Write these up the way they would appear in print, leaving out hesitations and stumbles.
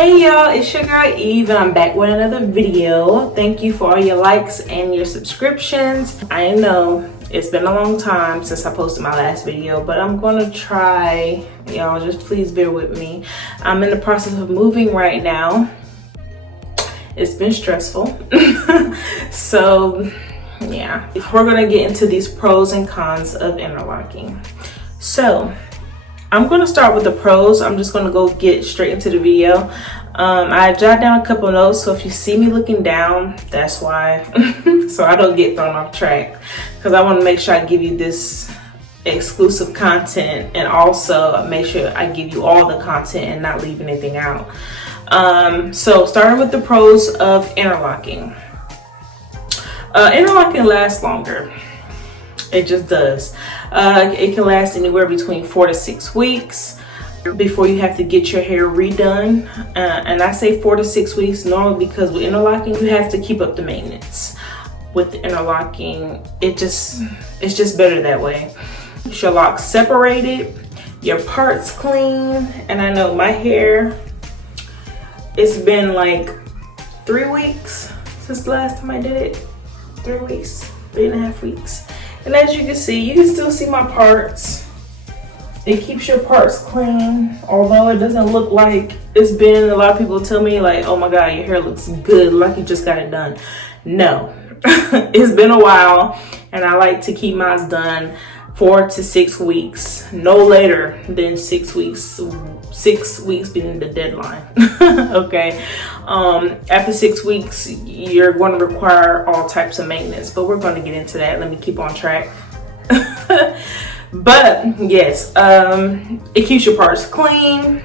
Hey y'all, it's your girl Eve and I'm back with another video. Thank you for all your likes and your subscriptions. I know it's been a long time since I posted my last video, but I'm gonna try. Y'all just please bear with me. I'm in the process of moving right now. It's been stressful. So yeah, we're gonna get into these pros and cons of interlocking. So I'm gonna start with the pros. I'm just gonna go get straight into the video. I jotted down a couple of notes, so if you see me looking down, that's why. So I don't get thrown off track, because I want to make sure I give you this exclusive content and also make sure I give you all the content and not leave anything out. So starting with the pros of interlocking. Interlocking lasts longer. It just does. It can last anywhere between 4 to 6 weeks before you have to get your hair redone. And I say 4 to 6 weeks normally because with interlocking, you have to keep up the maintenance. With the interlocking, it's just better that way. Get your locks separated, your parts clean. And I know my hair, it's been like 3 weeks since the last time I did it. 3 weeks, 3.5 weeks. And as you can see, you can still see my parts. It keeps your parts clean, although it doesn't look like it's been. A lot of people tell me like, oh my God, your hair looks good, like you just got it done. No, it's been a while, and I like to keep mine done 4 to 6 weeks, no later than 6 weeks. 6 weeks being the deadline. Okay. After 6 weeks, you're going to require all types of maintenance, but we're going to get into that. Let me keep on track. But yes, it keeps your parts clean.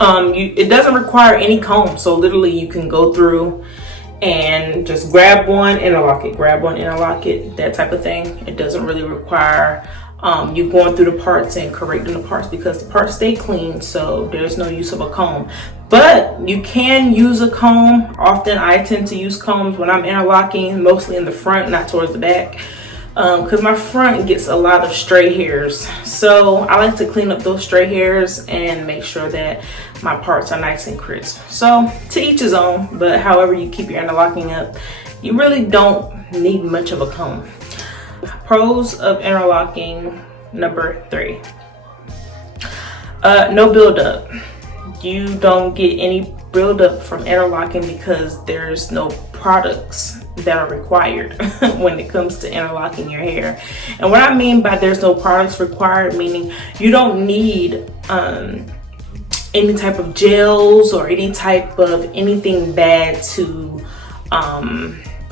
It doesn't require any comb, so literally you can go through and just grab one, interlock it, grab one, interlock it, that type of thing. It doesn't really require you going through the parts and correcting the parts, because the parts stay clean, so there's no use of a comb. But you can use a comb. Often I tend to use combs when I'm interlocking, mostly in the front, not towards the back, because my front gets a lot of stray hairs. So I like to clean up those stray hairs and make sure that my parts are nice and crisp. So to each his own, but however you keep your interlocking up, you really don't need much of a comb. Pros of interlocking number 3. No buildup. You don't get any buildup from interlocking because there's no products that are required when it comes to interlocking your hair. And what I mean by there's no products required, meaning you don't need any type of gels or any type of anything bad to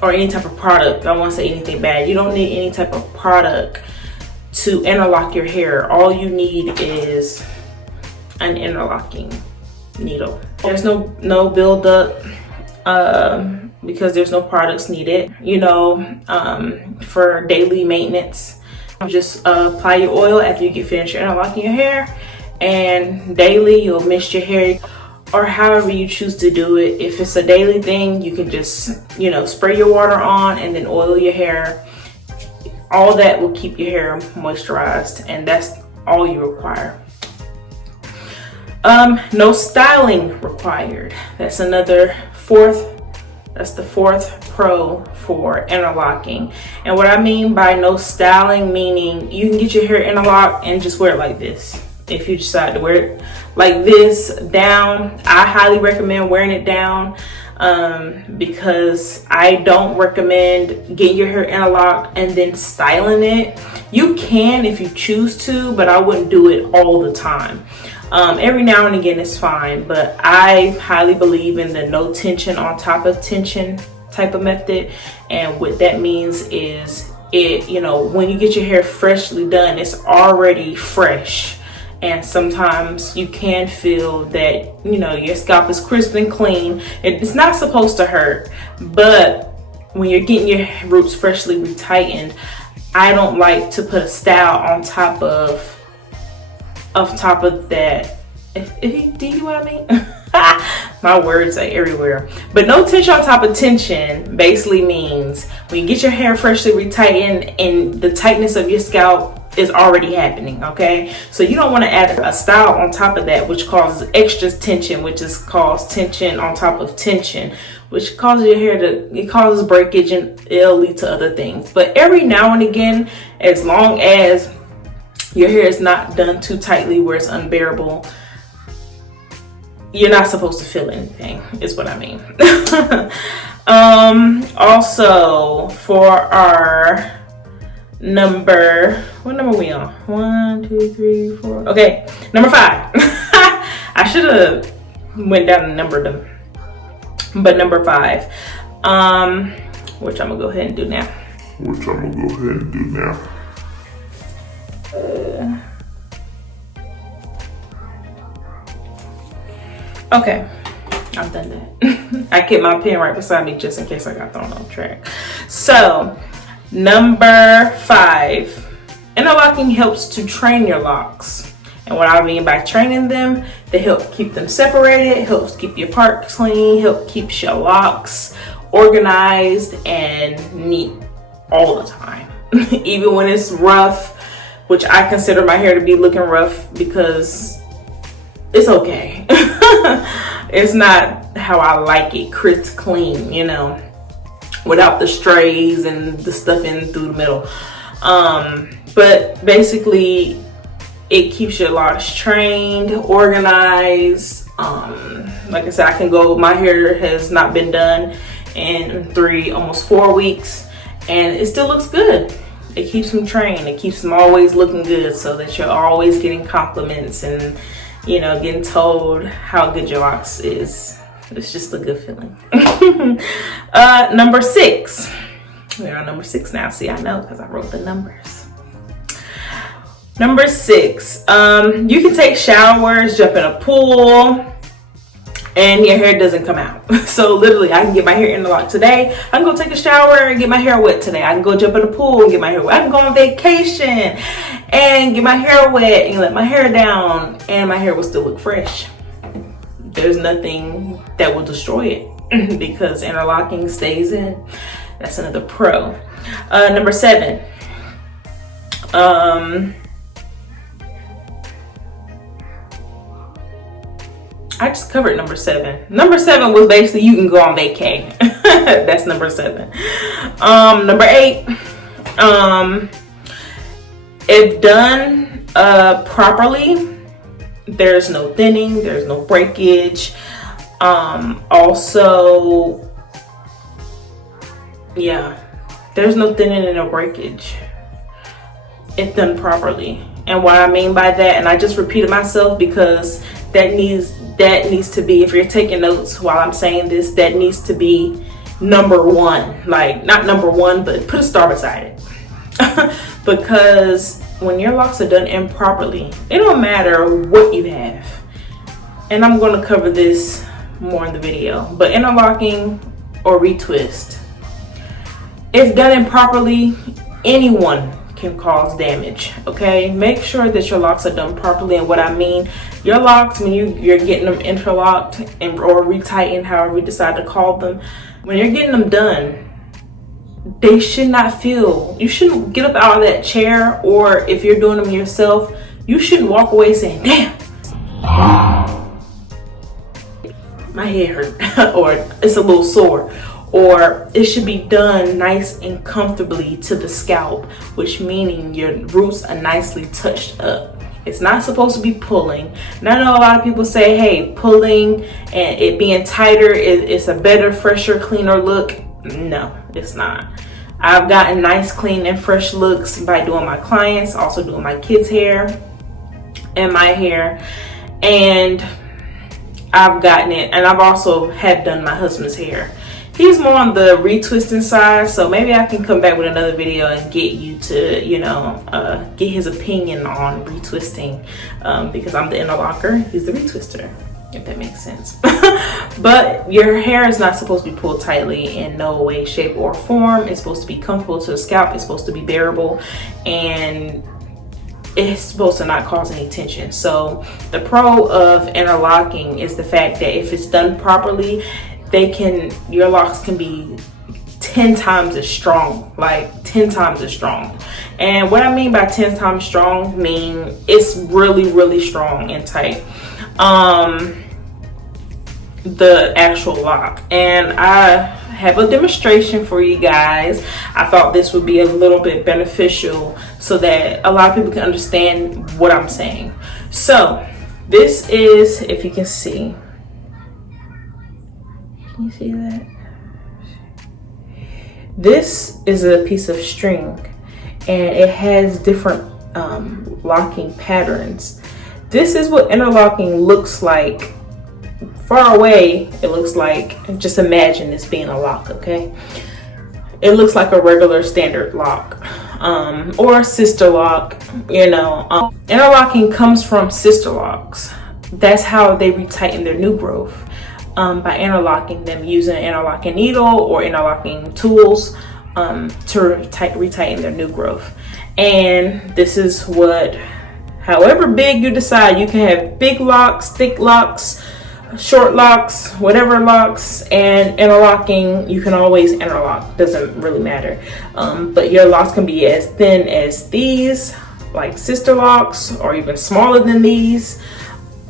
or any type of product. I don't want to say anything bad. You don't need any type of product to interlock your hair. All you need is an interlocking needle. There's no buildup because there's no products needed. You know, for daily maintenance, you just apply your oil after you get finished interlocking your hair, and daily you'll mist your hair, or however you choose to do it. If it's a daily thing, you can just, you know, spray your water on and then oil your hair. All that will keep your hair moisturized, and that's all you require. No styling required. That's the fourth pro for interlocking. And what I mean by no styling, meaning you can get your hair interlocked and just wear it like this. If you decide to wear it like this down, I highly recommend wearing it down, because I don't recommend getting your hair interlocked and then styling it. You can if you choose to, but I wouldn't do it all the time. Every now and again is fine, but I highly believe in the no tension on top of tension type of method. And what that means is, you know, when you get your hair freshly done, it's already fresh. And sometimes you can feel that, you know, your scalp is crisp and clean. It's not supposed to hurt, but when you're getting your roots freshly retightened, I don't like to put a style on top of that. Do you know what I mean? My words are everywhere. But no tension on top of tension basically means when you get your hair freshly retightened and the tightness of your scalp is already happening. Okay, so you don't want to add a style on top of that, which causes extra tension, which is cause tension on top of tension, which causes your hair to, it causes breakage, and it'll lead to other things. But every now and again, as long as your hair is not done too tightly where it's unbearable, you're not supposed to feel anything, is what I mean. Also, for our number, what number are we on? 1, 2, 3, 4. Okay, number 5. I should have went down and numbered them, but number 5, which I'm gonna go ahead and do now. Okay, I've done that. I kept my pen right beside me just in case I got thrown off track. So, number 5, interlocking helps to train your locks. And what I mean by training them, they help keep them separated, helps keep your parts clean, help keep your locks organized and neat all the time. Even when it's rough, which I consider my hair to be looking rough because it's okay. It's not how I like it, crisp, clean, you know, without the strays and the stuff in through the middle. But basically, it keeps your locks trained, organized. Like I said, I can go, my hair has not been done in 3, almost 4 weeks, and it still looks good. It keeps them trained. It keeps them always looking good, so that you're always getting compliments and, you know, getting told how good your locks is. It's just a good feeling. Number 6. We're on number 6 now. See, I know because I wrote the numbers. Number 6. You can take showers, jump in a pool, and your hair doesn't come out. So literally, I can get my hair interlocked today. I can go take a shower and get my hair wet today. I can go jump in a pool and get my hair wet. I can go on vacation and get my hair wet and let my hair down, and my hair will still look fresh. There's nothing that will destroy it because interlocking stays in. That's another pro. Number 7. I just covered number 7. Number 7 was basically you can go on vacay. That's number 7. Number 8. If done properly, there's no thinning, there's no breakage. Also, yeah, there's no thinning and no breakage if done properly. And what I mean by that, and I just repeated myself because that needs to be, if you're taking notes while I'm saying this, that needs to be number 1. Like, not number 1, but put a star beside it. Because when your locks are done improperly, it don't matter what you have. And I'm going to cover this more in the video, but interlocking or retwist, if done improperly, anyone can cause damage. Okay, make sure that your locks are done properly. And what I mean, your locks, when you're getting them interlocked and or retightened, however you decide to call them, when you're getting them done, they should not feel, you shouldn't get up out of that chair, or if you're doing them yourself, you shouldn't walk away saying, damn, my head hurt, or it's a little sore. Or it should be done nice and comfortably to the scalp, which meaning your roots are nicely touched up. It's not supposed to be pulling. And I know a lot of people say, hey, pulling and it being tighter is a better, fresher, cleaner look. No, it's not. I've gotten nice, clean, and fresh looks by doing my clients, also doing my kids' hair and my hair. And I've gotten it, and I've also have done my husband's hair. He's more on the retwisting side, so maybe I can come back with another video and get you to, you know, get his opinion on retwisting, because I'm the interlocker, he's the retwister, if that makes sense. But your hair is not supposed to be pulled tightly in no way, shape, or form. It's supposed to be comfortable to the scalp. It's supposed to be bearable, and it's supposed to not cause any tension. So the pro of interlocking is the fact that if it's done properly, your locks can be 10 times as strong, like 10 times as strong. And what I mean by 10 times strong, mean it's really strong and tight. The actual lock, and I have a demonstration for you guys. I thought this would be a little bit beneficial so that a lot of people can understand what I'm saying. So this is, if you can see you see that? This is a piece of string, and it has different locking patterns. This is what interlocking looks like. Far away, it looks like, just imagine this being a lock, okay? It looks like a regular standard lock, or a sister lock, you know. Interlocking comes from sister locks. That's how they retighten their new growth, by interlocking them using an interlocking needle or interlocking tools to retighten their new growth. And this is what, however big you decide, you can have big locks, thick locks, short locks, whatever locks, and interlocking, you can always interlock, doesn't really matter. But your locks can be as thin as these, like sister locks, or even smaller than these,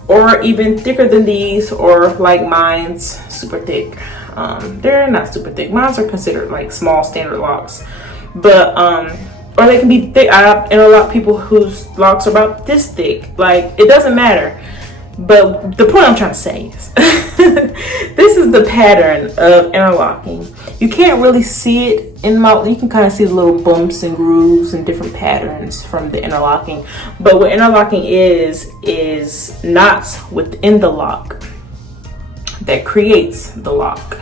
or even thicker than these, or like mine's super thick. They're not super thick, mine's are considered like small standard locks, but or they can be thick. I've interlocked people whose locks are about this thick. Like, it doesn't matter. But the point I'm trying to say is this is the pattern of interlocking. You can't really see it in my, you can kind of see the little bumps and grooves and different patterns from the interlocking. But what interlocking is knots within the lock that creates the lock.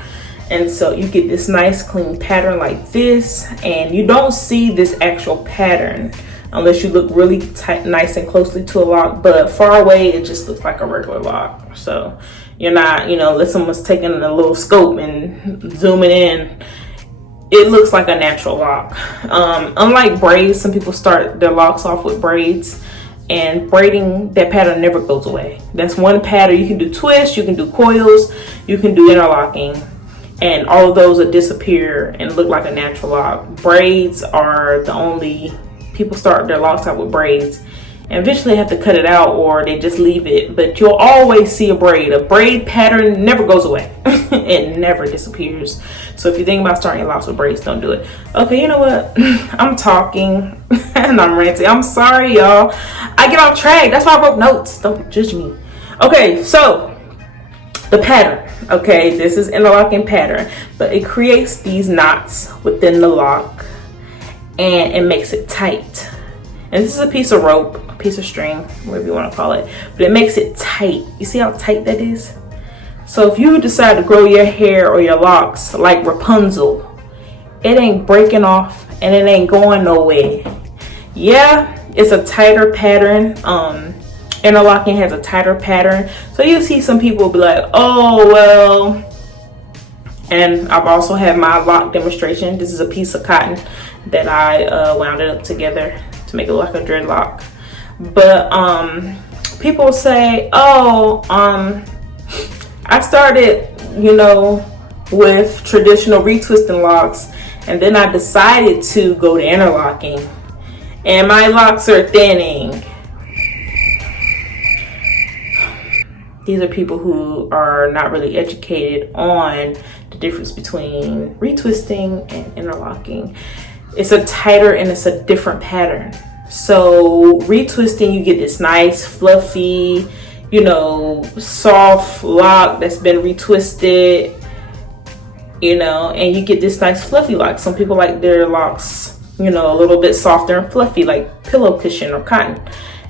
And so you get this nice clean pattern like this, and you don't see this actual pattern unless you look really tight, nice and closely to a lock. But far away, it just looks like a regular lock. So you're not, you know, unless someone's taking a little scope and zooming in, it looks like a natural lock. Unlike braids, some people start their locks off with braids, and braiding, that pattern never goes away. That's one pattern. You can do twists, you can do coils, you can do interlocking, and all of those will disappear and look like a natural lock. Braids are the only, people start their locks out with braids and eventually have to cut it out, or they just leave it. But you'll always see a braid. A braid pattern never goes away. It never disappears. So if you think about starting your locks with braids, don't do it. Okay, you know what? I'm talking and I'm ranting. I'm sorry, y'all. I get off track. That's why I wrote notes. Don't judge me. Okay, so the pattern. Okay, this is interlocking pattern, but it creates these knots within the lock, and it makes it tight. And this is a piece of rope, a piece of string, whatever you want to call it, but it makes it tight. You see how tight that is? So if you decide to grow your hair or your locks like Rapunzel, it ain't breaking off and it ain't going nowhere. Yeah, it's a tighter pattern. Interlocking has a tighter pattern. So you see some people be like, oh, well, and I've also had my lock demonstration. This is a piece of cotton that I wound it up together to make it look like a dreadlock. But people say, oh, I started, you know, with traditional retwisting locks, and then I decided to go to interlocking, and my locks are thinning. These are people who are not really educated on the difference between retwisting and interlocking. It's a tighter and it's a different pattern. So retwisting, you get this nice, fluffy, you know, soft lock that's been retwisted, you know, and you get this nice fluffy lock. Some people like their locks, you know, a little bit softer and fluffy, like pillow cushion or cotton.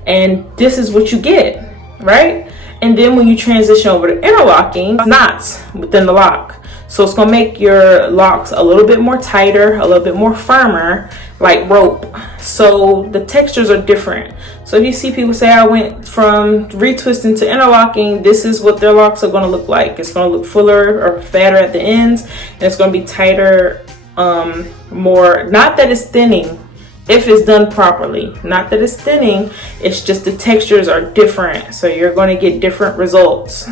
And this is what you get, right? And then when you transition over to interlocking, knots within the lock. So it's gonna make your locks a little bit more tighter, a little bit more firmer, like rope. So the textures are different. So if you see people say, I went from retwisting to interlocking, this is what their locks are gonna look like. It's gonna look fuller or fatter at the ends, and it's gonna be tighter, more, not that it's thinning, if it's done properly, not that it's thinning, it's just the textures are different. So you're going to get different results,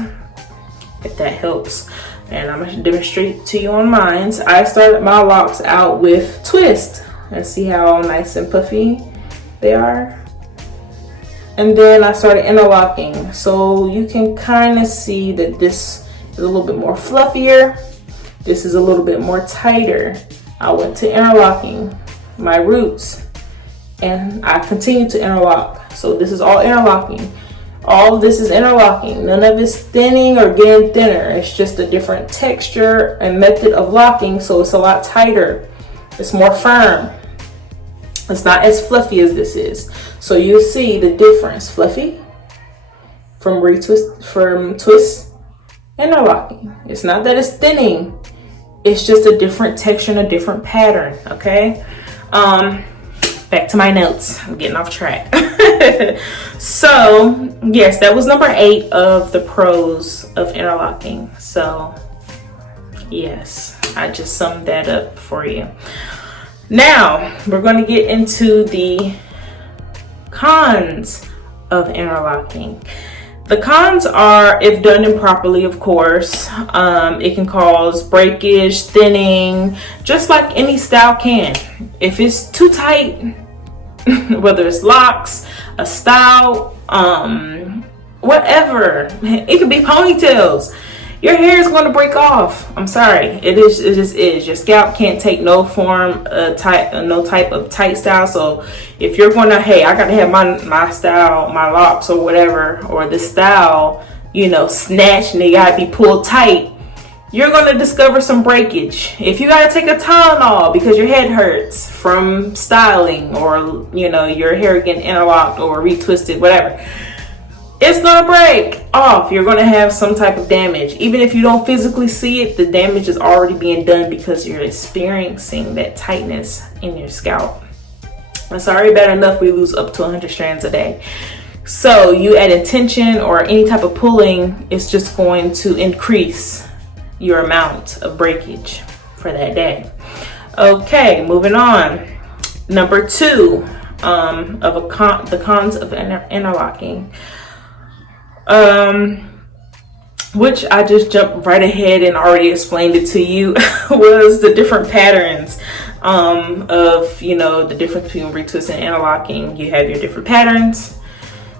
if that helps. and I'm gonna demonstrate to you on mine. I started my locks out with twist, and see how nice and puffy they are. And then I started interlocking, so you can kind of see that this is a little bit more fluffier. This is a little bit more tighter. I went to interlocking my roots, and I continue to interlock. So this is all interlocking. All of this is interlocking. None of it's thinning or getting thinner. It's just a different texture and method of locking, so it's a lot tighter. It's more firm. It's not as fluffy as this is. So you'll see the difference. Fluffy from twist interlocking. It's not that it's thinning. It's just a different texture and a different pattern, okay? Back to my notes. I'm getting off track. So, yes, that was number 8 of the pros of interlocking. So, yes, I just summed that up for you. Now, we're going to get into the cons of interlocking. The cons are, if done improperly, of course, it can cause breakage, thinning, just like any style can. If it's too tight, whether it's locks, a style, whatever, it could be ponytails. Your hair is going to break off. I'm sorry, it just is. Your scalp can't take no form, no type of tight style. So if you're going to, hey, I got to have my style, my locks or whatever, or the style, you know, snatched and they got to be pulled tight, you're going to discover some breakage. If you got to take a Tylenol because your head hurts from styling, or, you know, your hair getting interlocked or retwisted, whatever, it's gonna break off. You're gonna have some type of damage. Even if you don't physically see it, the damage is already being done because you're experiencing that tightness in your scalp. It's already bad enough we lose up to 100 strands a day. So you add intention or any type of pulling, it's just going to increase your amount of breakage for that day. Okay, moving on. Number 2 the cons of interlocking. Which I just jumped right ahead and already explained it to you, was the different patterns of, you know, the difference between retwist and interlocking. You have your different patterns.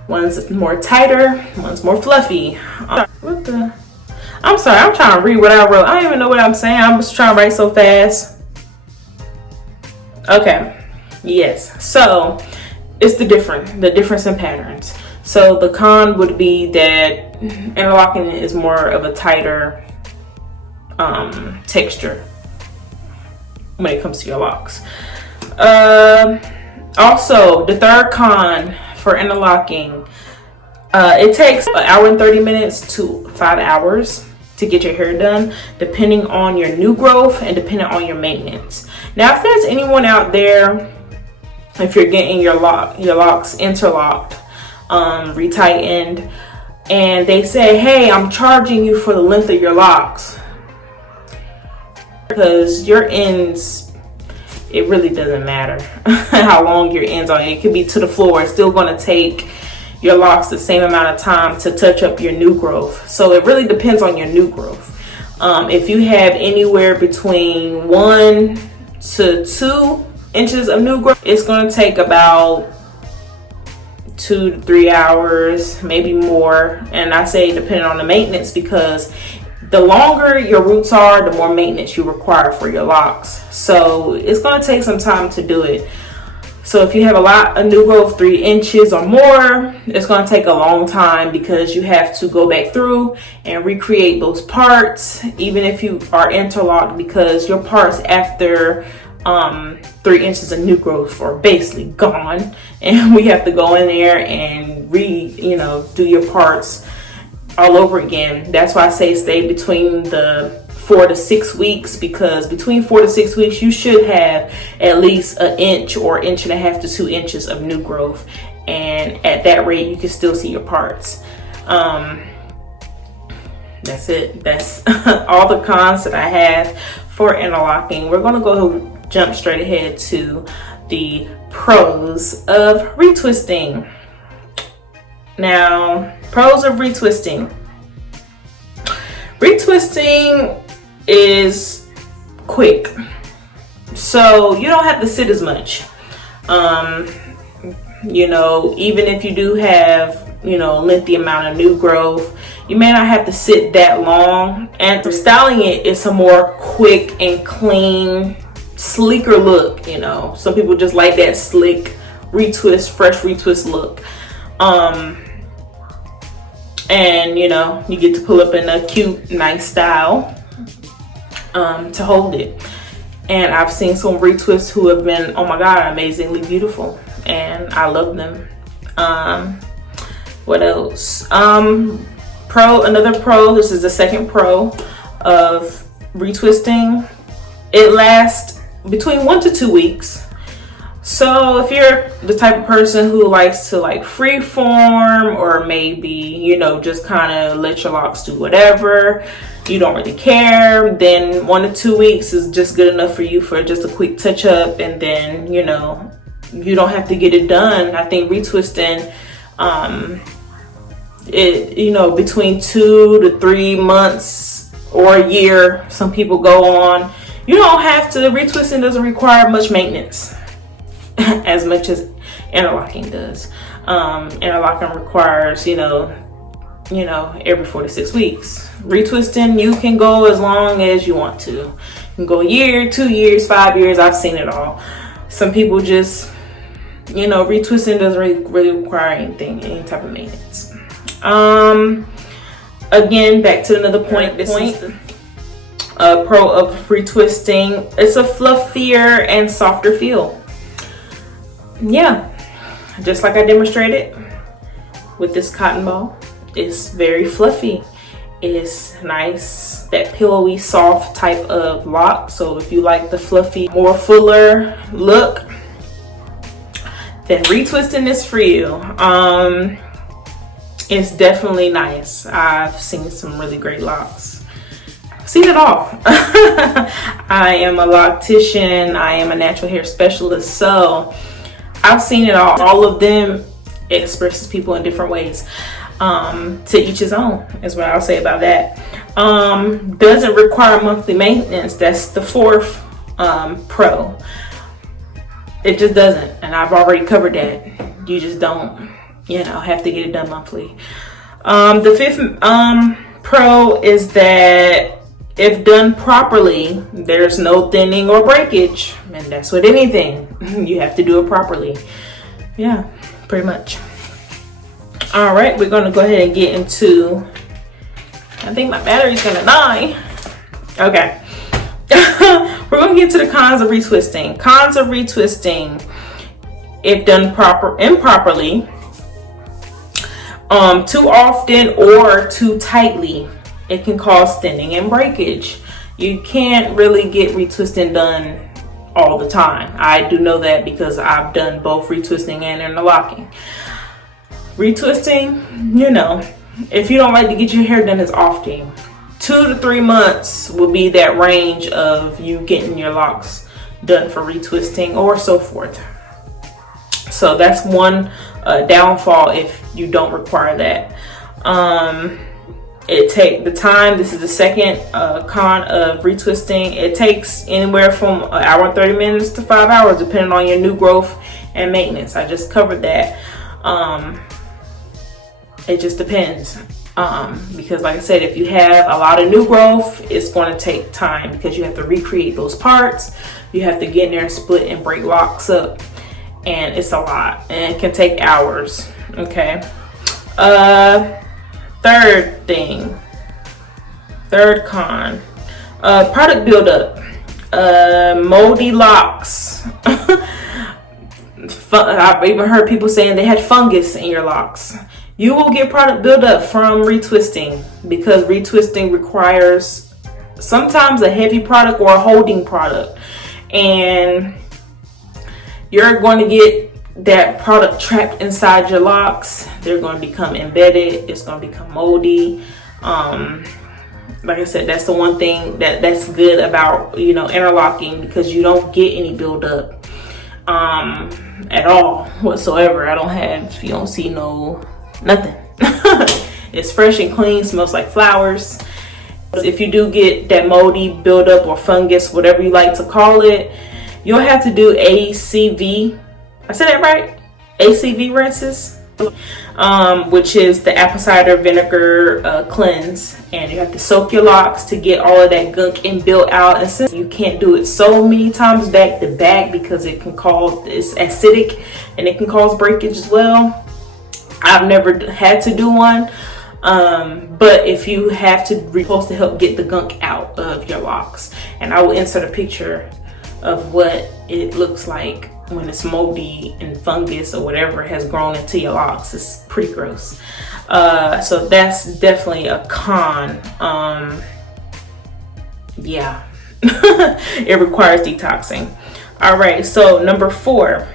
One's more tighter, one's more fluffy. I'm sorry, I'm trying to read what I wrote. I don't even know what I'm saying. I'm just trying to write so fast. Okay, yes. So it's the difference in patterns. So the con would be that interlocking is more of a tighter texture when it comes to your locks. Also, the third con for interlocking, it takes 1 hour and 30 minutes to 5 hours to get your hair done, depending on your new growth and depending on your maintenance. Now, if there's anyone out there, if you're getting your locks interlocked, retightened, and they say, hey, I'm charging you for the length of your locks, because your ends, it really doesn't matter how long your ends are. It could be to the floor. It's still going to take your locks the same amount of time to touch up your new growth. So it really depends on your new growth. If you have anywhere between 1 to 2 inches of new growth, it's going to take about 2 to 3 hours, maybe more. And I say depending on the maintenance, because the longer your roots are, the more maintenance you require for your locks. So it's going to take some time to do it. So if you have a lot of new growth, 3 inches or more, it's going to take a long time, because you have to go back through and recreate those parts, even if you are interlocked, because your parts after 3 inches of new growth are basically gone, and we have to go in there and do your parts all over again. That's why I say stay between the 4 to 6 weeks, because between 4 to 6 weeks you should have at least 1 inch or 1.5 inches to 2 inches of new growth, and at that rate you can still see your parts. That's it. That's all the cons that I have for interlocking. We're going to go jump straight ahead to the pros of retwisting. Now, pros of retwisting. Retwisting is quick, so you don't have to sit as much. You know, even if you do have, you know, lengthy amount of new growth, you may not have to sit that long. And for styling it, it's a more quick and clean, sleeker look. You know, some people just like that slick retwist, fresh retwist look. And you know, you get to pull up in a cute, nice style to hold it. And I've seen some retwists who have been, oh my god, amazingly beautiful, and I love them. What else? Another pro, this is the second pro of retwisting. It lasts between 1 to 2 weeks. So if you're the type of person who likes to like freeform, or maybe, you know, just kind of let your locks do whatever, you don't really care, then 1 to 2 weeks is just good enough for you for just a quick touch up, and then, you know, you don't have to get it done. I think retwisting, you know, between 2 to 3 months or a year, some people go on. You don't have to, retwisting doesn't require much maintenance as much as interlocking does. Interlocking requires, you know, every 4 to 6 weeks. Retwisting, you can go as long as you want to. You can go a year, 2 years, 5 years. I've seen it all. Some people just, you know, retwisting doesn't really require any type of maintenance. Again, back to another point. This is the pro of retwisting. It's a fluffier and softer feel. Yeah, just like I demonstrated with this cotton ball. It's very fluffy. It's nice, that pillowy, soft type of lock. So if you like the fluffy, more fuller look, then retwisting is for you. It's definitely nice. I've seen some really great locks. I've seen it all. I am a loctician. I am a natural hair specialist. So I've seen it all. All of them expresses people in different ways. To each his own is what I'll say about that. Doesn't require monthly maintenance. That's the fourth pro. It just doesn't, and I've already covered that. You just don't, you know, have to get it done monthly. The fifth pro is that if done properly, there's no thinning or breakage, and that's with anything. You have to do it properly. Yeah, pretty much. All right, we're gonna go ahead and get into, I think my battery's gonna die. Okay. We're gonna get to the cons of retwisting. Cons of retwisting, if done improperly, too often or too tightly, it can cause thinning and breakage. You can't really get retwisting done all the time. I do know that because I've done both retwisting and interlocking. Retwisting, you know, if you don't like to get your hair done as often, 2 to 3 months will be that range of you getting your locks done for retwisting or so forth. So that's one downfall if you don't require that. It take the time. This is the second con of retwisting. It takes anywhere from 1 hour and 30 minutes to 5 hours, depending on your new growth and maintenance. I just covered that. It just depends. Because like I said, if you have a lot of new growth, it's going to take time because you have to recreate those parts. You have to get in there and split and break locks up, and it's a lot, and it can take hours. Okay. Third con, product buildup, moldy locks. I've even heard people saying they had fungus in your locks. You will get product buildup from retwisting because retwisting requires sometimes a heavy product or a holding product, and you're going to get that product trapped inside your locks. They're going to become embedded. It's going to become moldy. Like I said, that's the one thing that's good about, you know, interlocking, because you don't get any buildup at all whatsoever. You don't see nothing. It's fresh and clean, smells like flowers, If you do get that moldy buildup or fungus, whatever you like to call it, you'll have to do ACV. I said that right? ACV rinses, which is the apple cider vinegar cleanse. And you have to soak your locks to get all of that gunk and built out. And since you can't do it so many times back to back because it can cause, it's acidic and it can cause breakage as well. I've never had to do one. But if you have to, you're supposed to help get the gunk out of your locks. And I will insert a picture of what it looks like when it's moldy and fungus or whatever has grown into your locks. It's pretty gross. So that's definitely a con. Yeah, it requires detoxing. All right, so number 4,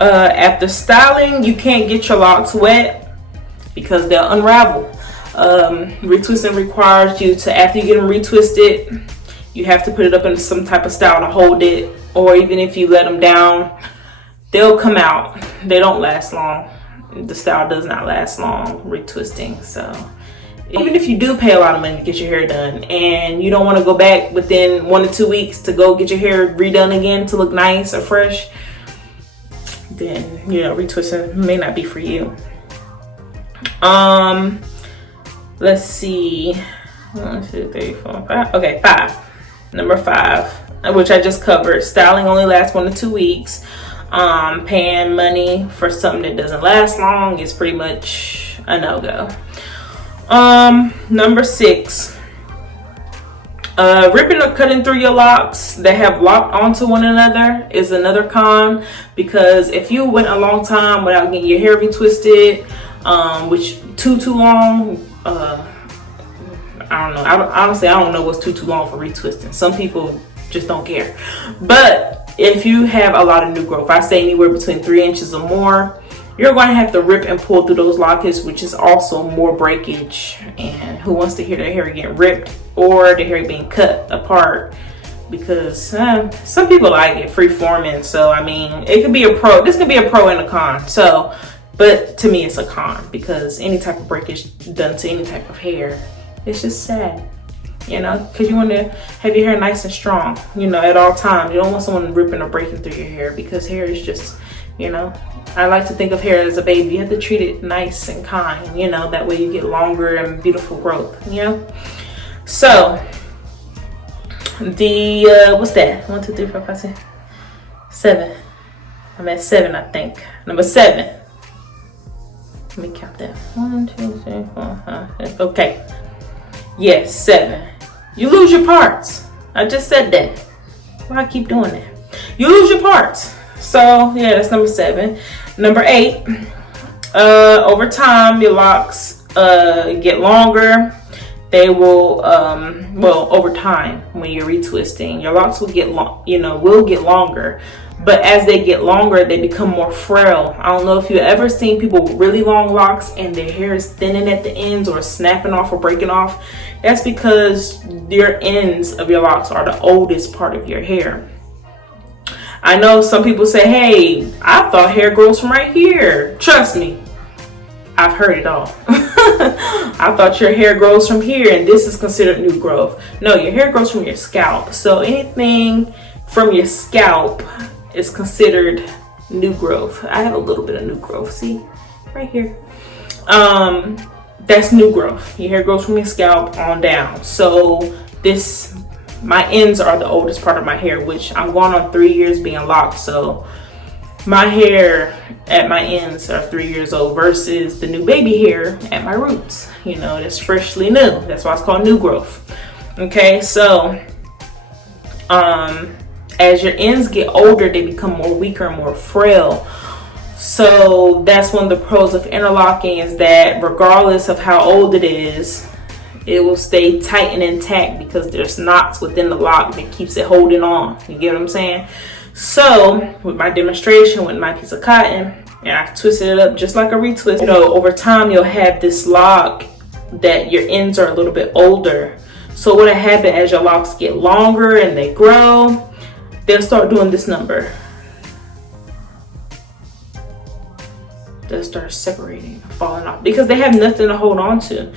after styling, you can't get your locks wet because they'll unravel. Retwisting requires you to, after you get them retwisted, you have to put it up in some type of style to hold it, or even if you let them down, they'll come out. They don't last long. The style does not last long retwisting. So even if you do pay a lot of money to get your hair done and you don't want to go back within 1 to 2 weeks to go get your hair redone again to look nice or fresh, then, you know, retwisting may not be for you. Let's see, 1, 2, 3, 4, 5. Okay, 5. Number 5, which I just covered. Styling only lasts 1 to 2 weeks. Paying money for something that doesn't last long is pretty much a no-go. Number 6, ripping or cutting through your locks that have locked onto one another is another con, because if you went a long time without getting your hair retwisted, which too long, I don't know. Honestly, I don't know what's too long for retwisting. Some people just don't care. But if you have a lot of new growth, I say anywhere between 3 inches or more, you're going to have to rip and pull through those lockets, which is also more breakage. And who wants to hear their hair get ripped or their hair being cut apart? Because some people like it free forming. So I mean, it could be a pro. This could be a pro and a con. So, but to me, it's a con, because any type of breakage done to any type of hair, it's just sad, you know, because you want to have your hair nice and strong, you know, at all times. You don't want someone ripping or breaking through your hair, because hair is just, you know, I like to think of hair as a baby. You have to treat it nice and kind, you know, that way you get longer and beautiful growth, you know. So the what's that? 1, 2, 3, 4, 5, 6, 7. I'm at 7, I think. Number 7. Let me count that. 1, 2, 3, 4, 5, 6. Okay. Yes, 7. You lose your parts. I just said that. Why I keep doing that? You lose your parts. So yeah, that's number 7. Number 8. Over time, your locks get longer. They will, well, over time, when you're retwisting, your locks will get longer. But as they get longer, they become more frail. I don't know if you've ever seen people with really long locks and their hair is thinning at the ends or snapping off or breaking off. That's because your ends of your locks are the oldest part of your hair. I know some people say, hey, I thought hair grows from right here. Trust me, I've heard it all. I thought your hair grows from here and this is considered new growth. No, your hair grows from your scalp. So anything from your scalp is considered new growth. I have a little bit of new growth, see right here. That's new growth. Your hair grows from your scalp on down. So my ends are the oldest part of my hair, which I'm going on 3 years being locked. So my hair at my ends are 3 years old versus the new baby hair at my roots. You know, that's freshly new. That's why it's called new growth. Okay, so as your ends get older, they become more weaker and more frail. So that's one of the pros of interlocking, is that regardless of how old it is, it will stay tight and intact because there's knots within the lock that keeps it holding on. You get what I'm saying? So with my demonstration with my piece of cotton, and I twisted it up just like a retwist, you know, over time you'll have this lock that your ends are a little bit older. So what'll happen as your locks get longer and they grow, they'll start doing this number. They'll start separating, falling off, because they have nothing to hold on to.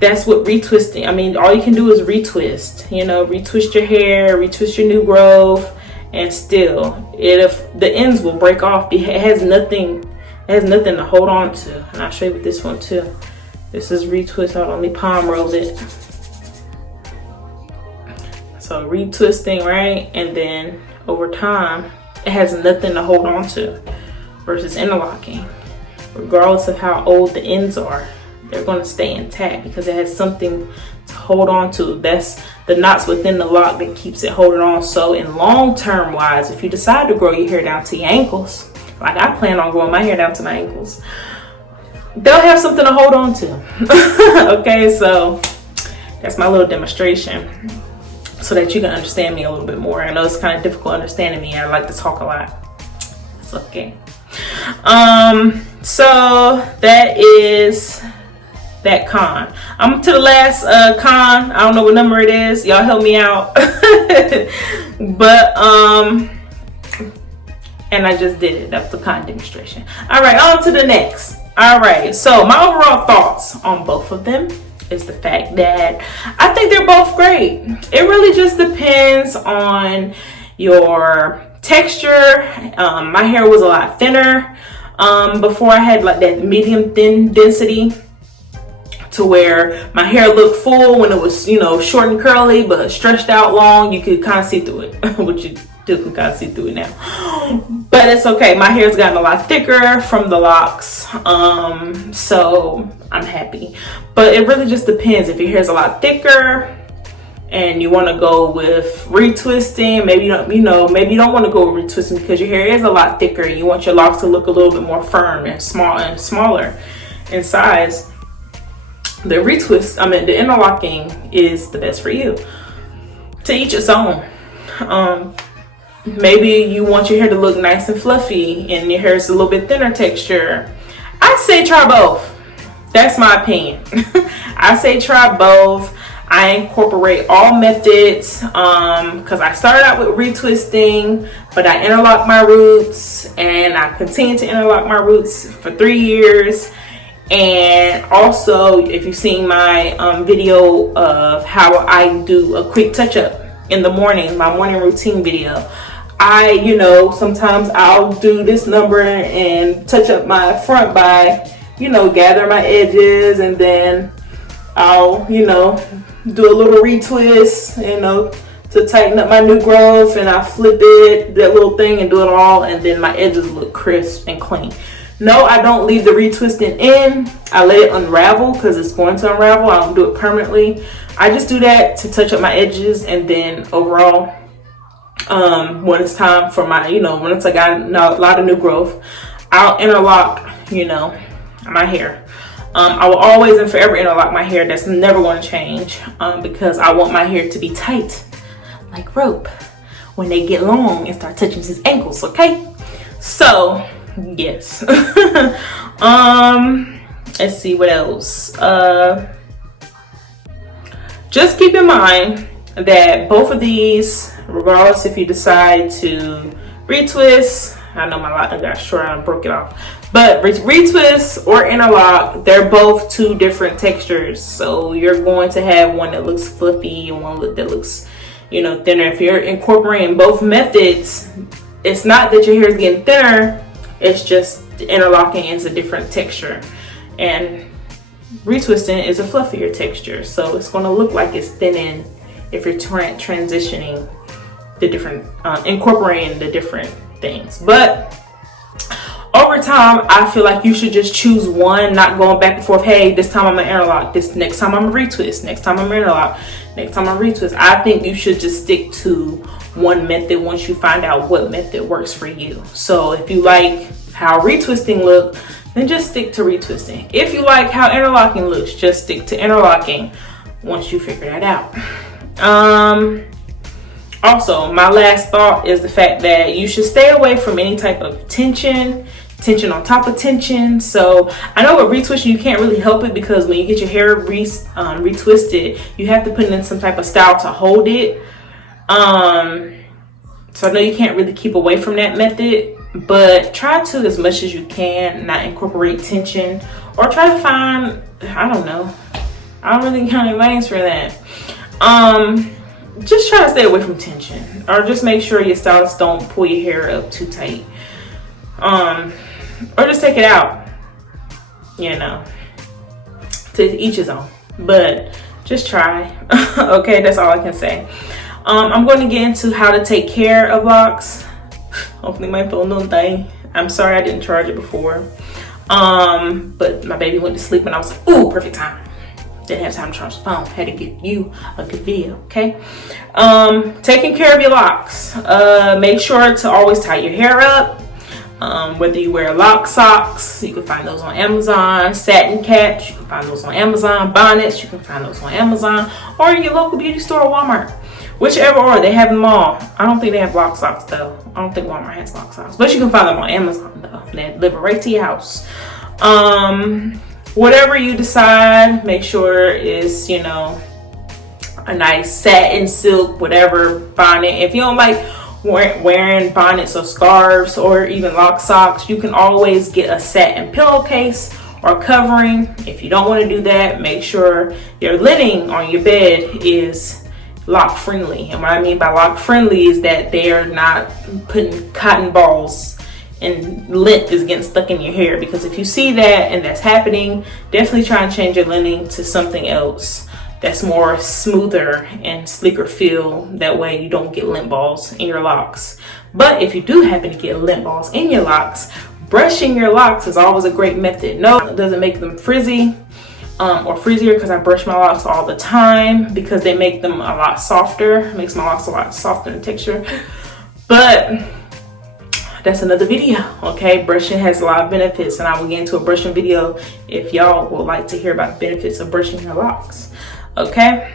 that's what retwisting, I mean, all you can do is retwist, you know, retwist your hair, retwist your new growth, and still, if the ends will break off. It has nothing to hold on to. And I'll show you with this one too. This is retwist. Hold on, let me palm roll it. So retwisting, right? And then over time, it has nothing to hold on to. Versus interlocking, regardless of how old the ends are, they're going to stay intact because it has something to hold on to. That's the knots within the lock that keeps it holding on. So in long-term wise, if you decide to grow your hair down to your ankles, like I plan on growing my hair down to my ankles, they'll have something to hold on to. Okay, so that's my little demonstration so that you can understand me a little bit more. I know it's kind of difficult understanding me. I like to talk a lot. It's okay. So that is that con. I'm to the last con. I don't know what number it is. Y'all help me out. But and I just did it. That's the con demonstration. All right, on to the next. All right, so my overall thoughts on both of them is the fact that I think they're both great. It really just depends on your texture. My hair was a lot thinner before I had like that medium thin density, to where my hair looked full when it was, you know, short and curly but stretched out long. You could kind of see through it, which you still can kind of see through it now, but it's okay. My hair's gotten a lot thicker from the locks, so I'm happy. But it really just depends. If your hair's a lot thicker and you want to go with retwisting, maybe you don't, maybe you don't want to go with retwisting because your hair is a lot thicker and you want your locks to look a little bit more firm and smaller in size. The interlocking is the best for you. To each its own. Maybe you want your hair to look nice and fluffy and your hair is a little bit thinner texture. I'd say try both. That's my opinion. I say try both. I incorporate all methods because I started out with retwisting, but I interlocked my roots and I continue to interlock my roots for 3 years. And also, if you've seen my video of how I do a quick touch-up in the morning, my morning routine video, you know, sometimes I'll do this number and touch up my front by, you know, gather my edges, and then I'll, you know, do a little retwist, you know, to tighten up my new growth, and I flip it, that little thing, and do it all, and then my edges look crisp and clean. No, I don't leave the retwisting in. I let it unravel because it's going to unravel. I don't do it permanently. I just do that to touch up my edges, and then overall, when it's time for my, you know, when it's like I got a lot of new growth, I'll interlock, you know, my hair. I will always and forever interlock my hair. That's never going to change because I want my hair to be tight like rope when they get long and start touching his ankles. Okay, so yes. Let's see what else. Just keep in mind that both of these, regardless if you decide to retwist, I know my lock got short and broke it off, but retwist or interlock, they're both two different textures. So you're going to have one that looks fluffy and one that looks, you know, thinner. If you're incorporating both methods, it's not that your hair is getting thinner, it's just interlocking is a different texture and retwisting is a fluffier texture. So it's going to look like it's thinning if you're transitioning the different, incorporating the different things. But over time, I feel like you should just choose one, not going back and forth. Hey, this time I'm gonna interlock, this next time I'm gonna retwist, next time I'm gonna interlock, next time I'm gonna retwist. I think you should just stick to one method once you find out what method works for you. So if you like how retwisting look, then just stick to retwisting. If you like how interlocking looks, just stick to interlocking once you figure that out. Also, my last thought is the fact that you should stay away from any type of tension on top of tension. So I know with retwisting you can't really help it because when you get your hair retwisted, you have to put in some type of style to hold it. So I know you can't really keep away from that method, but try to, as much as you can, not incorporate tension, or try to find, I don't know, I don't really count any lanes for that. Just try to stay away from tension, or just make sure your stylist don't pull your hair up too tight. Or just take it out, you know, to each his own, but just try. Okay, that's all I can say. I'm going to get into how to take care of locks. Hopefully my phone don't die. I'm sorry I didn't charge it before, but my baby went to sleep and I was like, ooh, perfect time. Didn't have time to charge the phone. Had to get you a good video. Okay, taking care of your locks. Make sure to always tie your hair up. Whether you wear lock socks, you can find those on Amazon. Satin caps, you can find those on Amazon. Bonnets, you can find those on Amazon, or in your local beauty store or Walmart. Whichever order, they have them all. I don't think they have lock socks though. I don't think Walmart has lock socks, but you can find them on Amazon though. They deliver right to your house. Whatever you decide, make sure it's, you know, a nice satin, silk, whatever bonnet. If you don't like wearing bonnets or scarves or even lock socks, you can always get a satin pillowcase or covering. If you don't want to do that, make sure your linen on your bed is lock friendly. And what I mean by lock friendly is that they are not putting cotton balls and lint is getting stuck in your hair, because if you see that and that's happening, definitely try and change your linen to something else that's more smoother and sleeker feel. That way you don't get lint balls in your locks. But if you do happen to get lint balls in your locks, brushing your locks is always a great method. No, it doesn't make them frizzy or frizzier, because I brush my locks all the time because they make them a lot softer. It makes my locks a lot softer in texture. But that's another video. Okay, brushing has a lot of benefits, and I will get into a brushing video if y'all would like to hear about the benefits of brushing your locks. Okay,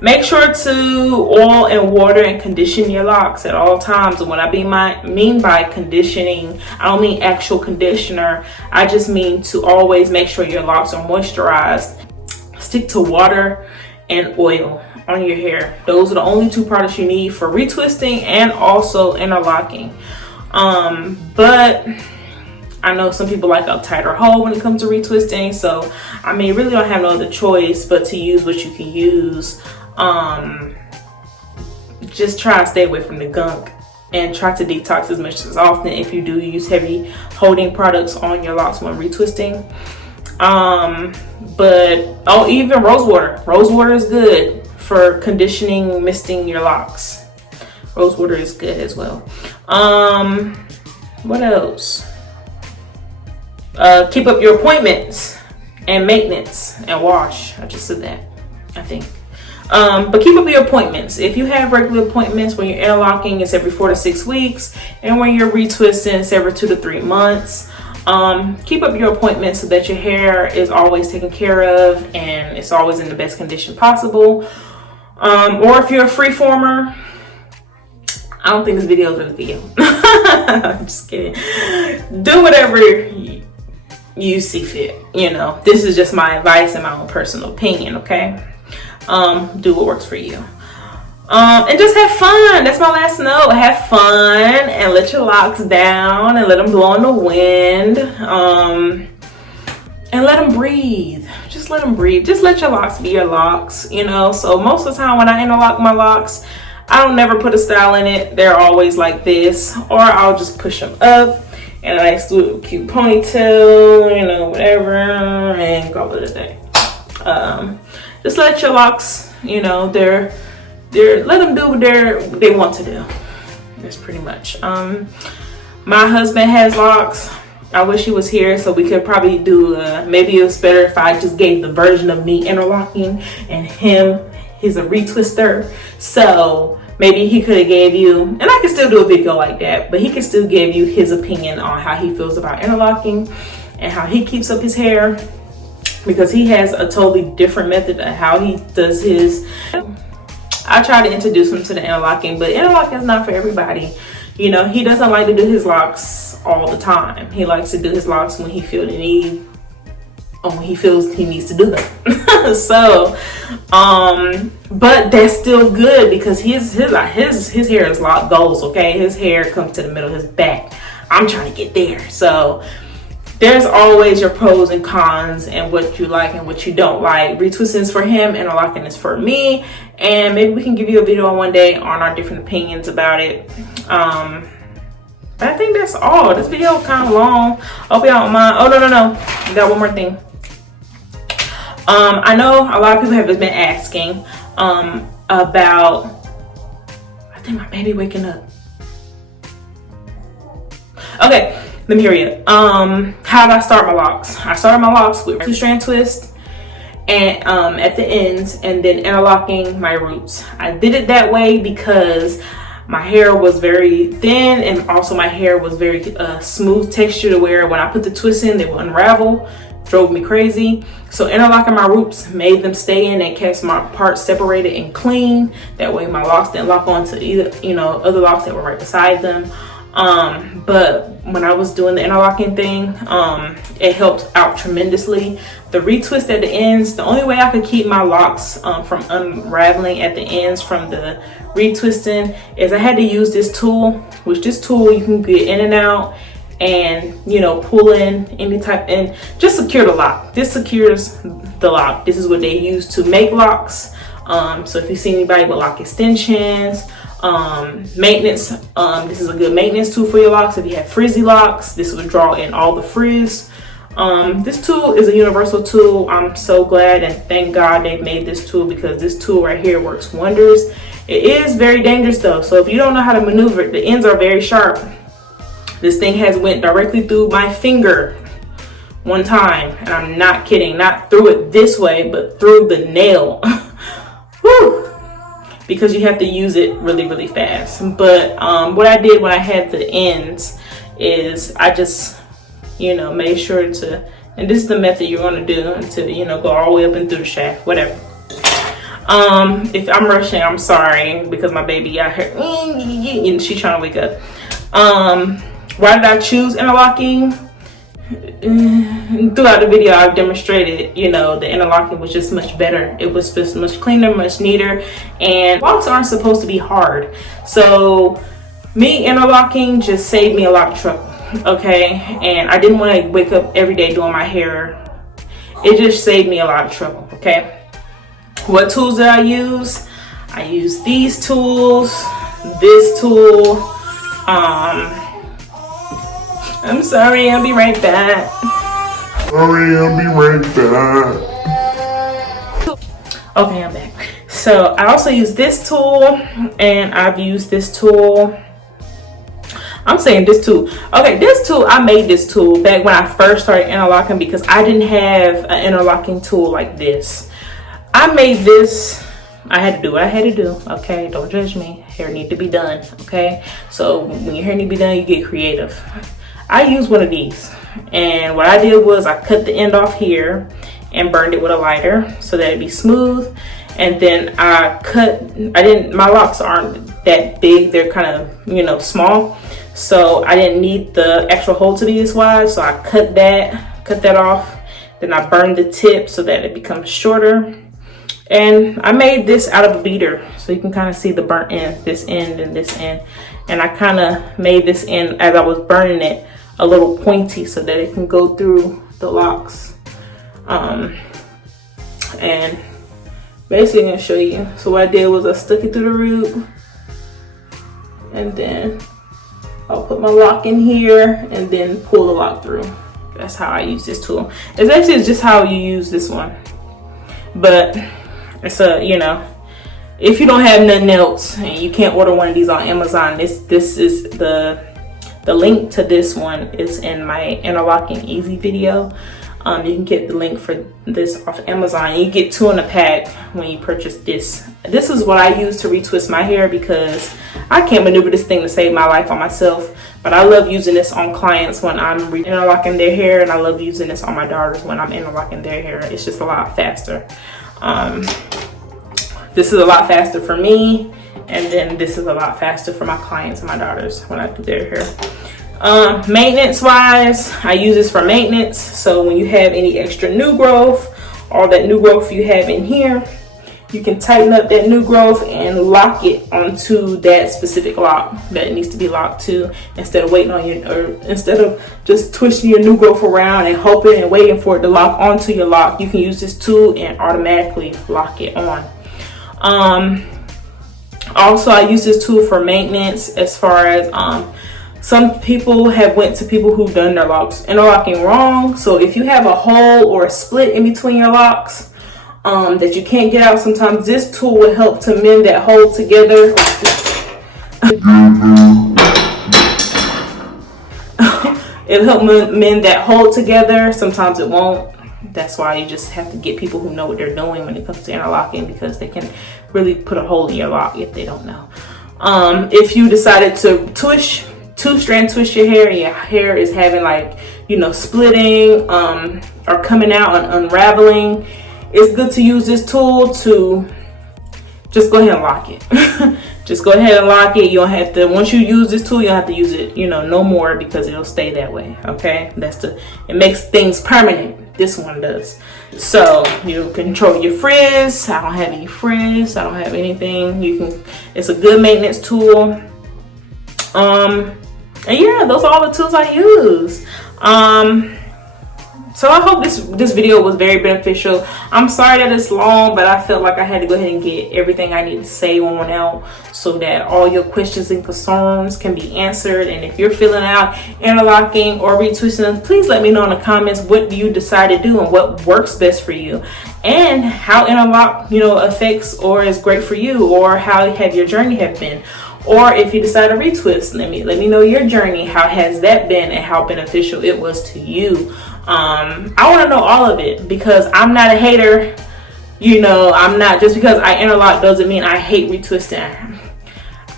make sure to oil and water and condition your locks at all times. And what I mean by conditioning, I don't mean actual conditioner. I just mean to always make sure your locks are moisturized. Stick to water and oil on your hair. Those are the only two products you need for retwisting and also interlocking. But I know some people like a tighter hole when it comes to retwisting, so I mean, really don't have no other choice but to use what you can use. Just try to stay away from the gunk and try to detox as much as often if you do use heavy holding products on your locks when retwisting. But even rose water is good for conditioning, misting your locks. Rose water is good as well. What else? Keep up your appointments and maintenance and wash. I just said that, I think. But keep up your appointments. If you have regular appointments, when you're interlocking, it's every 4 to 6 weeks, and when you're retwisting, it's every 2 to 3 months. Keep up your appointments so that your hair is always taken care of and it's always in the best condition possible. Or if you're a freeformer, I don't think this video is really for you. I'm just kidding. Do whatever you see fit. You know, this is just my advice and my own personal opinion. Okay, do what works for you. And just have fun. That's my last note. Have fun and let your locks down and let them blow in the wind. And let them breathe. Just let them breathe. Just let your locks be your locks, you know. So most of the time when I interlock my locks, I don't never put a style in it. They're always like this, or I'll just push them up and a nice little cute ponytail, you know, whatever, and call it a day. Just let your locks, you know, let them do what they want to do. That's pretty much. My husband has locks. I wish he was here so we could probably do, maybe it was better if I just gave the version of me interlocking and he's a retwister. So maybe he could have gave you, and I can still do a video like that, but he can still give you his opinion on how he feels about interlocking and how he keeps up his hair, because he has a totally different method of how he does his. I try to introduce him to the interlocking, but interlocking is not for everybody. You know, he doesn't like to do his locks all the time. He likes to do his locks when he feels the need, or when he feels he needs to do them. So, but that's still good because his hair is lock goals. Okay, his hair comes to the middle of his back. I'm trying to get there. So there's always your pros and cons and what you like and what you don't like. Retwisting is for him, interlocking is for me, and maybe we can give you a video one day on our different opinions about it. But I think that's all. This video kind of long. Hope y'all don't mind. Oh, no. I got one more thing. I know a lot of people have been asking about, I think my baby waking up. Okay, let me hear you. How did I start my locks? I started my locks with 2-strand twist and at the ends, and then interlocking my roots. I did it that way because my hair was very thin, and also my hair was very smooth texture to where when I put the twists in, they would unravel. Drove me crazy. So interlocking my roots made them stay in and kept my parts separated and clean. That way my locks didn't lock onto either, other locks that were right beside them. But when I was doing the interlocking thing, it helped out tremendously. The retwist at the ends, the only way I could keep my locks from unraveling at the ends from the retwisting is I had to use this tool, which this tool you can get in and out and pull in any type and just secure the lock. This secures the lock. This is what they use to make locks. So if you see anybody with lock extensions, maintenance, this is a good maintenance tool for your locks. If you have frizzy locks, this would draw in all the frizz. This tool is a universal tool. I'm so glad and thank God they made this tool, because this tool right here works wonders. It is very dangerous though, so if you don't know how to maneuver it, the ends are very sharp. This thing has went directly through my finger one time, and I'm not kidding, not through it this way, but through the nail. Whew. Because you have to use it really, really fast. But what I did when I had the ends is I just, made sure to, and this is the method you're going to do until, go all the way up and through the shaft, whatever. If I'm rushing, I'm sorry, because my baby out here, and she's trying to wake up. Why did I choose interlocking? Throughout the video I've demonstrated, the interlocking was just much better. It was just much cleaner, much neater, and locks aren't supposed to be hard. So me interlocking just saved me a lot of trouble, okay? And I didn't want to wake up every day doing my hair. It just saved me a lot of trouble, okay? What tools did I use? I used these tools, this tool. I'm sorry, I'll be right back. Okay, I'm back. So I also use this tool, and I've used this tool. I'm saying this tool. Okay, this tool, I made this tool back when I first started interlocking because I didn't have an interlocking tool like this. I made this. I had to do what I had to do, okay? Don't judge me. Hair need to be done, okay? So when your hair need to be done, you get creative. I used one of these, and what I did was I cut the end off here and burned it with a lighter so that it'd be smooth. And then my locks aren't that big, they're kind of small, so I didn't need the actual hole to be this wide, so I cut that off. Then I burned the tip so that it becomes shorter. And I made this out of a beater, so you can kind of see the burnt end, this end and this end. And I kind of made this end, as I was burning it, a little pointy so that it can go through the locks. And basically I'm gonna show you. So what I did was I stuck it through the root, and then I'll put my lock in here and then pull the lock through. That's how I use this tool. It's actually just how you use this one, but it's if you don't have nothing else and you can't order one of these on Amazon, this is the link to this one is in my interlocking easy video. You can get the link for this off Amazon. You get 2 in a pack when you purchase this. This is what I use to retwist my hair because I can't maneuver this thing to save my life on myself. But I love using this on clients when I'm interlocking their hair, and I love using this on my daughters when I'm interlocking their hair. It's just a lot faster. This is a lot faster for me, and then this is a lot faster for my clients and my daughters when I do their hair. Maintenance wise, I use this for maintenance. So when you have any extra new growth, all that new growth you have in here, you can tighten up that new growth and lock it onto that specific lock that it needs to be locked to, instead of waiting on you, or instead of just twisting your new growth around and hoping and waiting for it to lock onto your lock. You can use this tool and automatically lock it on. Also, I use this tool for maintenance, as far as some people have went to people who've done their locks interlocking wrong. So if you have a hole or a split in between your locks that you can't get out, sometimes this tool will help to mend that hole together. It'll help mend that hole together. Sometimes it won't. That's why you just have to get people who know what they're doing when it comes to interlocking, because they can really put a hole in your lock if they don't know. If you decided to two-strand twist your hair, and your hair is having, like, you know, splitting or coming out and unraveling, it's good to use this tool to just go ahead and lock it. Just go ahead and lock it. You don't have to, once you use this tool, you don't have to use it, you know, no more, because it'll stay that way. Okay, it makes things permanent. This one does. So you control your frizz. I don't have any frizz. I don't have anything. It's a good maintenance tool. And yeah, those are all the tools I use. So I hope this video was very beneficial. I'm sorry that it's long, but I felt like I had to go ahead and get everything I need to say on out, so that all your questions and concerns can be answered. And if you're filling out interlocking or retwisting, please let me know in the comments what you decide to do and what works best for you, and how interlock, you know, affects or is great for you, or how have your journey have been. Or if you decide to retwist, let me know your journey. How has that been, and how beneficial it was to you? I want to know all of it, because I'm not a hater. You know, I'm not, just because I interlock doesn't mean I hate retwisting.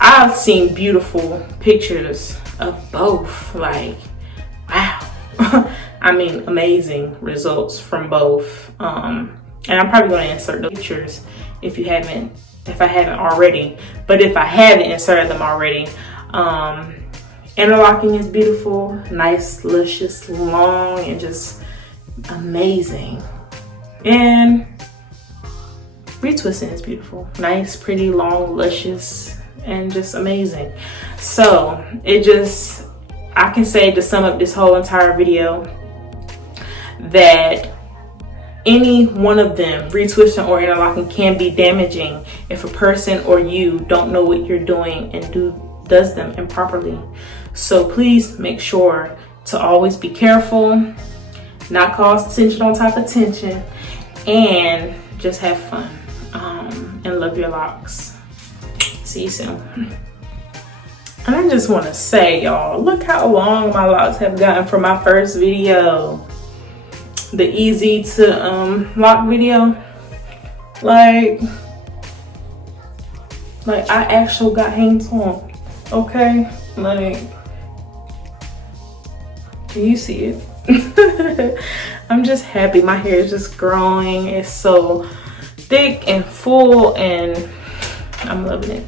I've seen beautiful pictures of both. Like, wow. I mean, amazing results from both. And I'm probably going to insert those pictures if I haven't already. But if I haven't inserted them already, interlocking is beautiful, nice, luscious, long, and just amazing. And retwisting is beautiful, nice, pretty, long, luscious, and just amazing. So I can say, to sum up this whole entire video, that any one of them, retwisting or interlocking, can be damaging if a person or you don't know what you're doing and does them improperly. So please make sure to always be careful, not cause tension on top of tension, and just have fun and love your locks. See you soon. And I just want to say, y'all, look how long my locks have gotten from my first video, the easy to lock video. Like I actually got hands on. Okay, like, you see it. I'm just happy. My hair is just growing. It's so thick and full, and I'm loving it.